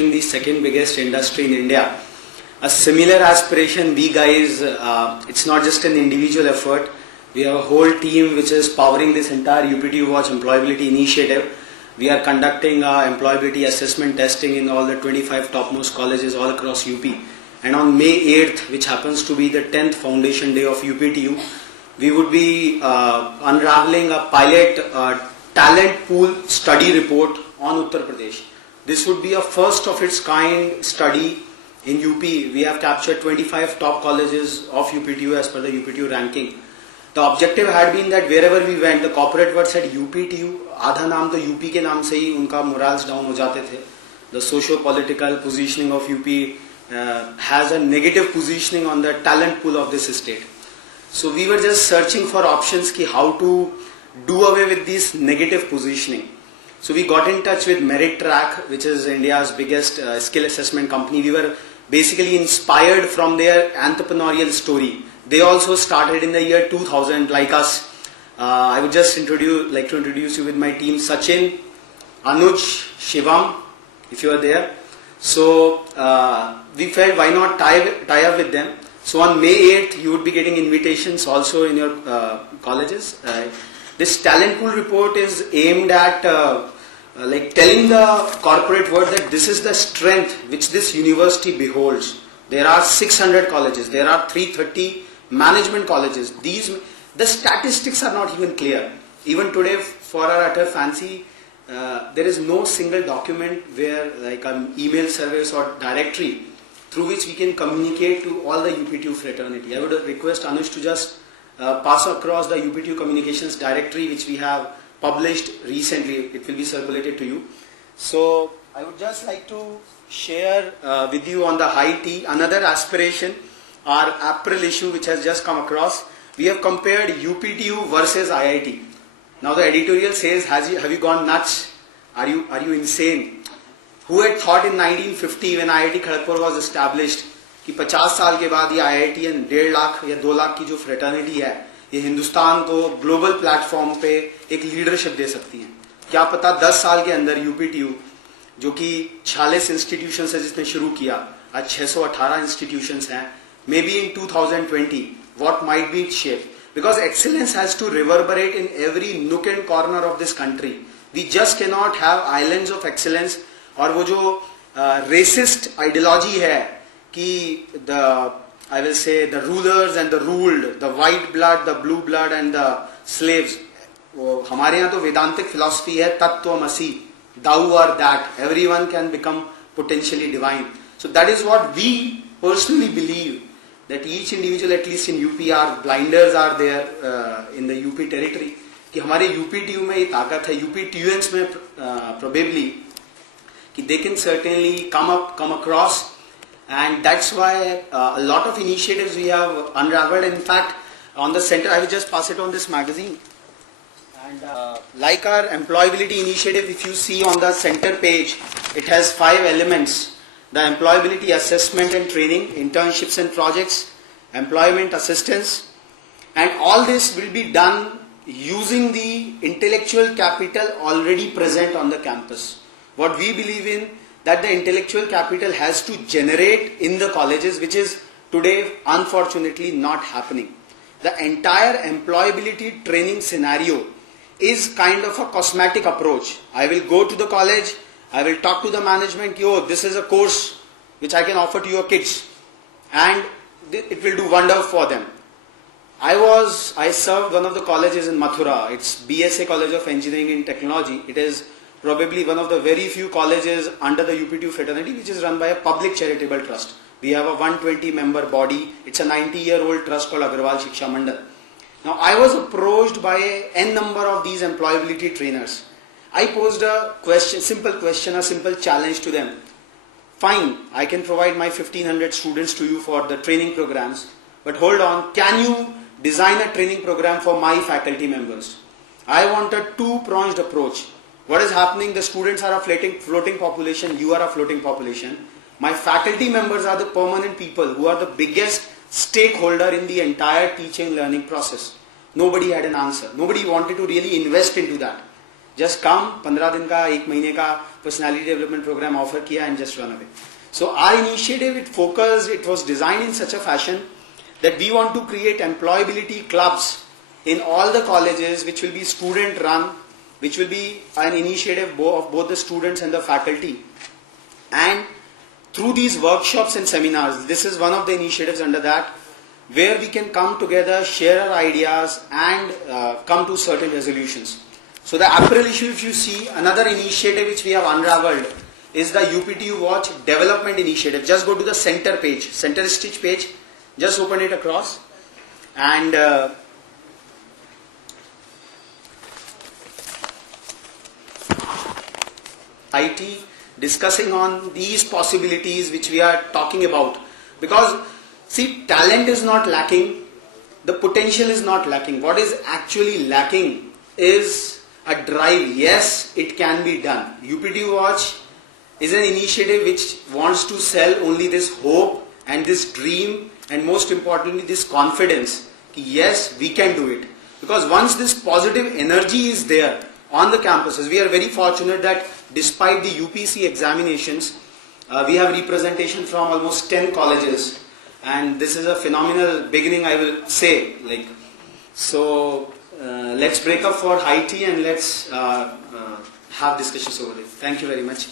The second biggest industry in India. A similar aspiration, we guys, it's not just an individual effort. We have a whole team which is powering this entire UPTU Watch employability initiative. We are conducting employability assessment testing in all the 25 topmost colleges all across UP. And on May 8th, which happens to be the 10th foundation day of UPTU, we would be unraveling a pilot talent pool study report on Uttar Pradesh. This would be a first of its kind study in UP. We have captured 25 top colleges of UPTU as per the UPTU ranking. The objective had been that wherever we went, the corporate word said UPTU, आधा नाम तो UP के नाम से ही उनका morals down हो जाते थे. The socio-political positioning of UP has a negative positioning on the talent pool of this state. So we were just searching for options ki how to do away with this negative positioning. So we got in touch with Merit Track, which is India's biggest skill assessment company. We were basically inspired from their entrepreneurial story. They also started in the year 2000 like us. I would just like to introduce you with my team, Sachin, Anuj, Shivam, if you are there. So we felt why not tie up with them. So on May 8th, you would be getting invitations also in your colleges. This talent pool report is aimed at like telling the corporate world that this is the strength which this university beholds. There are 600 colleges, there are 330 management colleges. The statistics are not even clear. Even today, for our utter fancy, there is no single document where like an email service or directory through which we can communicate to all the UPTU fraternity. I would request Anush to just pass across the UPTU communications directory which we have published recently. It will be circulated to you. So I would just like to share with you on the high tea another aspiration, our April issue which has just come across. We have compared UPTU versus IIT. Now the editorial says, have you gone nuts? Are you insane? Who had thought in 1950 when IIT Kharagpur was established कि 50 साल के बाद ये IIT 1.5 lakh या 2 लाख की जो fraternity है ये हिंदुस्तान को ग्लोबल प्लेटफॉर्म पे एक लीडरशिप दे सकती है. क्या पता 10 साल के अंदर UPTU जो कि 46 इंस्टीट्यूशंस है जिसने शुरू किया आज 618 इंस्टीट्यूशंस हैं. May be in 2020 what might be its shape, because excellence has to reverberate in every nook and corner of this country. We just can not have islands of excellence. और वो जो resist ideology है कि I will say the rulers and the ruled, the white blood, the blue blood and the slaves. वो हमारे यहाँ तो वेदांतिक philosophy है तत्वमसि, thou or that, everyone can become potentially divine. So that is what we personally believe, that each individual at least in UP, our blinders are there in the UP territory कि हमारे UPTU में ये ताकत है, UPTUans में probably कि they can certainly come across. And that's why a lot of initiatives we have unraveled. In fact, on the center, I will just pass it on this magazine. And like our employability initiative, if you see on the center page, it has 5 elements. The employability assessment and training, internships and projects, employment assistance. And all this will be done using the intellectual capital already present on the campus. What we believe in, that the intellectual capital has to generate in the colleges, which is today unfortunately not happening. The entire employability training scenario is kind of a cosmetic approach. I will go to the college, I will talk to the management, yo, this is a course which I can offer to your kids and it will do wonder for them. I served one of the colleges in Mathura. It's BSA College of Engineering and Technology. It is probably one of the very few colleges under the UPTU fraternity which is run by a public charitable trust. We have a 120 member body. It's a 90-year-old trust called Agrawal Shiksha Mandal. Now I was approached by n number of these employability trainers. I posed a simple question, a simple challenge to them. Fine, I can provide my 1500 students to you for the training programs, but hold on, can you design a training program for my faculty members? I want a two-pronged approach. What is happening? The students are a floating population, you are a floating population. My faculty members are the permanent people who are the biggest stakeholder in the entire teaching learning process. Nobody had an answer. Nobody wanted to really invest into that. just come, 15 दिन का, 1 महीने का personality development program offer किया and just run away. So our initiative, it was designed in such a fashion that we want to create employability clubs in all the colleges, which will be student run, which will be an initiative of both the students and the faculty. And through these workshops and seminars, this is one of the initiatives under that, where we can come together, share our ideas and come to certain resolutions. So the April issue, if you see, another initiative which we have unraveled is the UPTU Watch Development Initiative. Just go to the center page, center stitch page, just open it across and IT discussing on these possibilities which we are talking about. Because see, talent is not lacking, the potential is not lacking. What is actually lacking is a drive. Yes, it can be done. UPTU Watch is an initiative which wants to sell only this hope and this dream and most importantly this confidence. Yes, we can do it. Because once this positive energy is there on the campuses, we are very fortunate that despite the UPC examinations, we have representation from almost 10 colleges. And this is a phenomenal beginning, I will say. So let's break up for high tea and let's have discussions over it. Thank you very much.